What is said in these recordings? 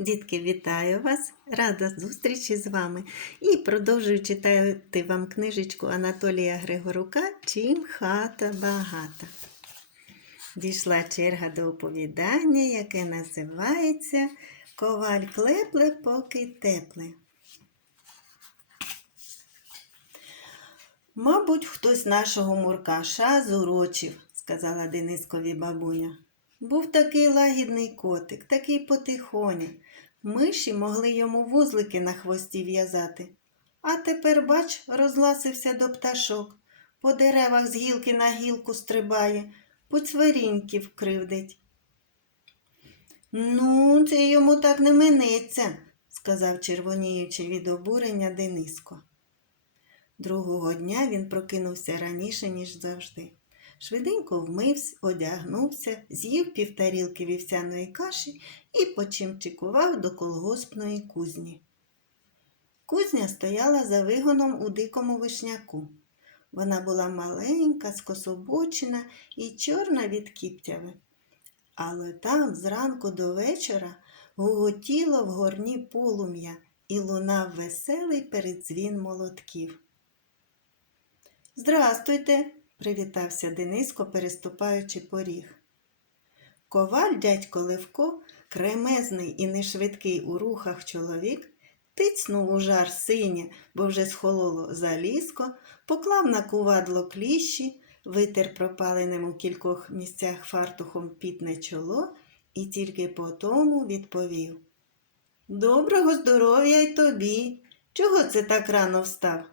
Дітки, вітаю вас! Рада зустрічі з вами. І продовжую читати вам книжечку Анатолія Григорука Чим хата багата. Дійшла черга до оповідання, яке називається Коваль клепле, поки тепле. Мабуть, хтось нашого муркаша зурочив, сказала Денискові бабуня. Був такий лагідний котик, такий потихоня. Миші могли йому вузлики на хвості в'язати. А тепер, бач, розласився до пташок, по деревах з гілки на гілку стрибає, по цверіньки вкривдить. Ну, це йому так не минеться, сказав червоніючи від обурення Дениско. Другого дня він прокинувся раніше, ніж завжди. Швиденько вмився, одягнувся, з'їв півтарілки вівсяної каші і почимчикував до колгоспної кузні. Кузня стояла за вигоном у дикому вишняку. Вона була маленька, скособочена і чорна від кіптяви. Але там зранку до вечора гуготіло в горні полум'я і лунав веселий передзвін молотків. Здрастуйте, привітався Дениско, переступаючи поріг. Коваль дядько Левко, кремезний і нешвидкий у рухах чоловік, тицнув у жар синє, бо вже схололо залізко, поклав на кувадло кліщі, витер пропаленим у кількох місцях фартухом пітне чоло і тільки потому відповів. Доброго здоров'я й тобі. Чого це так рано встав?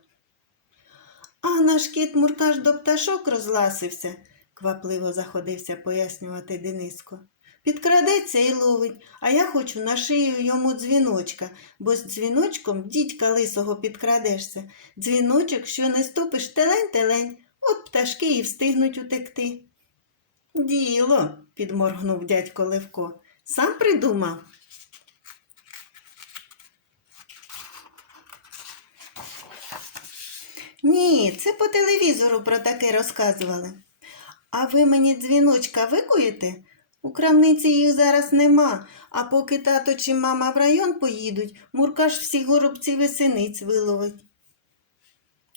А наш кіт Муркаш до пташок розласився, квапливо заходився пояснювати Дениско. Підкрадеться і ловить, а я хочу на шию йому дзвіночка, бо з дзвіночком дідька лисого підкрадешся. Дзвіночок, що не ступиш телень-телень, от пташки і встигнуть утекти. Діло, підморгнув дядько Левко. Сам придумав. Ні, це по телевізору про таке розказували. А ви мені дзвіночка викуєте? У крамниці їх зараз нема, а поки тато чи мама в район поїдуть, Муркаш всі горобці весениць виловить.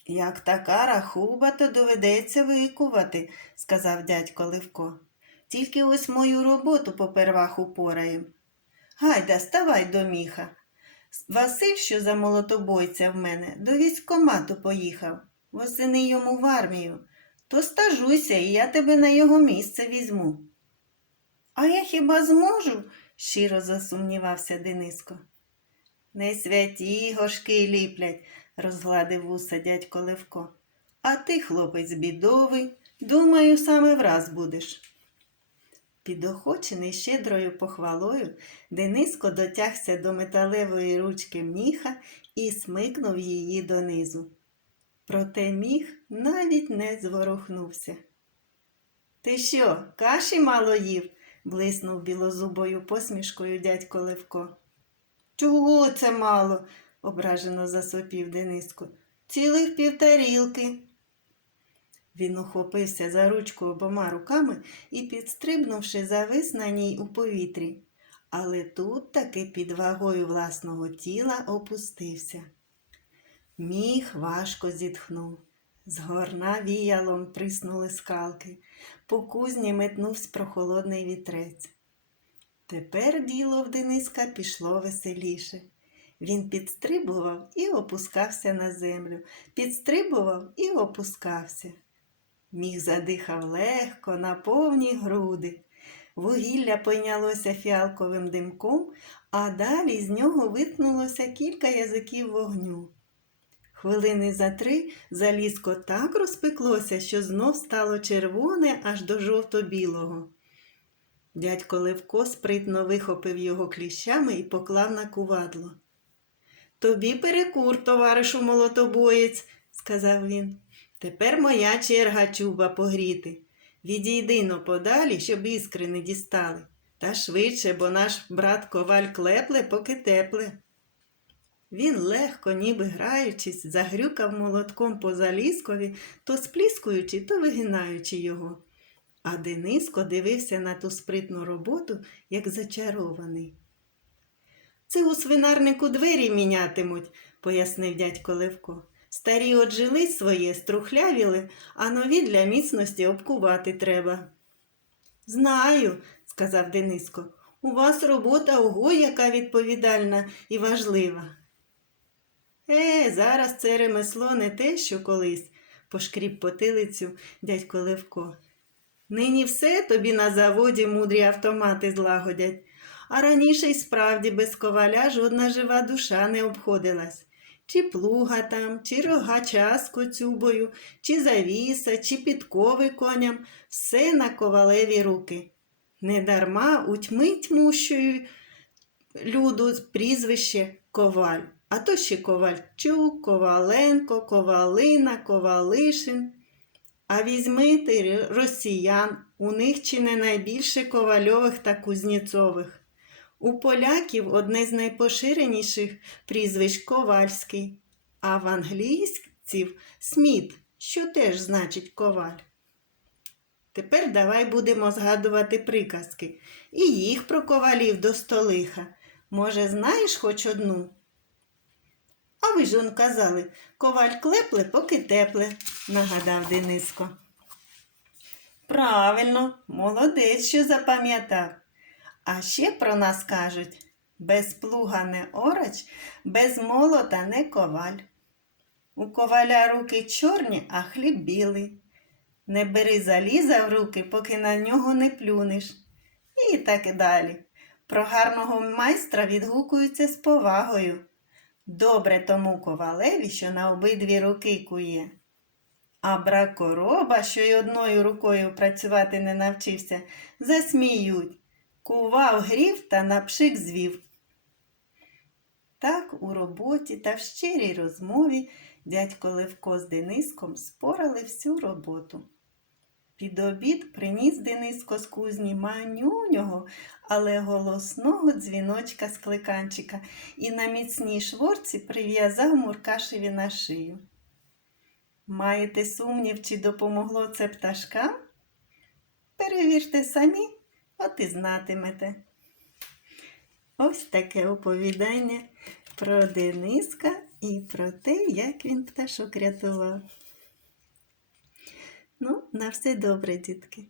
Як така рахуба, то доведеться викувати, сказав дядько Левко. Тільки ось мою роботу попервах упораєм. Гайда, ставай до міха. Василь, що за молотобойця в мене, до військкомату поїхав. Восени йому в армію. То стажуйся, і я тебе на його місце візьму. А я хіба зможу? щиро засумнівався Дениско. Не святі горшки ліплять, розгладив вуса дядько Левко. А ти, хлопець бідовий, думаю, саме враз будеш. Підохочений щедрою похвалою, Дениско дотягся до металевої ручки міха і смикнув її донизу. Проте міх навіть не зворухнувся. Ти що, каші мало їв? блиснув білозубою посмішкою дядько Левко. Чого це мало? ображено засопів Дениско. Цілих півтарілки. Він ухопився за ручку обома руками і, підстрибнувши, завис на ній у повітрі. Але тут таки під вагою власного тіла опустився. Міх важко зітхнув. З горна віялом приснули скалки, по кузні метнувся прохолодний вітрець. Тепер діло в Дениска пішло веселіше. Він підстрибував і опускався на землю, підстрибував і опускався. Міг задихав легко, на повні груди. Вугілля пойнялося фіалковим димком, а далі з нього витнулося кілька язиків вогню. Хвилини за три залізко так розпеклося, що знов стало червоне аж до жовто-білого. Дядько Левко спритно вихопив його кліщами і поклав на кувадло. Тобі перекур, товаришу молотобоєць, сказав він. Тепер моя черга чуба погріти. Відійди но подалі, щоб іскри не дістали. Та швидше, бо наш брат коваль клепле, поки тепле. Він легко, ніби граючись, загрюкав молотком по залізкові, то спліскуючи, то вигинаючи його. А Дениско дивився на ту спритну роботу, як зачарований. Це у свинарнику двері мінятимуть, пояснив дядько Левко. Старі оджили своє, струхлявіли, а нові для міцності обкувати треба. Знаю, сказав Дениско, у вас робота ого, яка відповідальна і важлива. Е, зараз це ремесло не те, що колись, пошкріб потилицю дядько Левко. Нині все тобі на заводі мудрі автомати злагодять, а раніше й справді без коваля жодна жива душа не обходилась. Чи плуга там, чи рогача з коцюбою, чи завіса, чи підкови коням, все на ковалеві руки. Недарма у тьми тьмущої люду прізвище Коваль, а то ще Ковальчук, Коваленко, Ковалина, Ковалишин. А візьми ти росіян, у них чи не найбільше ковальових та кузнєцових. У поляків одне з найпоширеніших прізвищ Ковальський, а в англійців Сміт, що теж значить коваль. Тепер давай будемо згадувати приказки і їх про ковалів до столиха. Може, знаєш хоч одну? А ви ж он казали, коваль клепле, поки тепле, нагадав Дениско. Правильно, молодець, що запам'ятав. А ще про нас кажуть без плуга не орач, без молота не коваль. У коваля руки чорні, а хліб білий. Не бери заліза в руки, поки на нього не плюнеш. І так далі. Про гарного майстра відгукуються з повагою. Добре тому ковалеві, що на обидві руки кує. А брак короба, що й одною рукою працювати не навчився, засміють. Кував грів та на пшик звів. Так у роботі та в щирій розмові дядько Левко з Дениском спорали всю роботу. Під обід приніс Дениско з кузні манюнього, але голосного дзвіночка з кликанчика і на міцній шворці прив'язав Муркашеві на шию. Маєте сумнів, чи допомогло це пташкам? Перевірте самі, от і знатимете. Ось таке оповідання про Дениска і про те, як він пташок рятував. Ну, на все добре, дітки.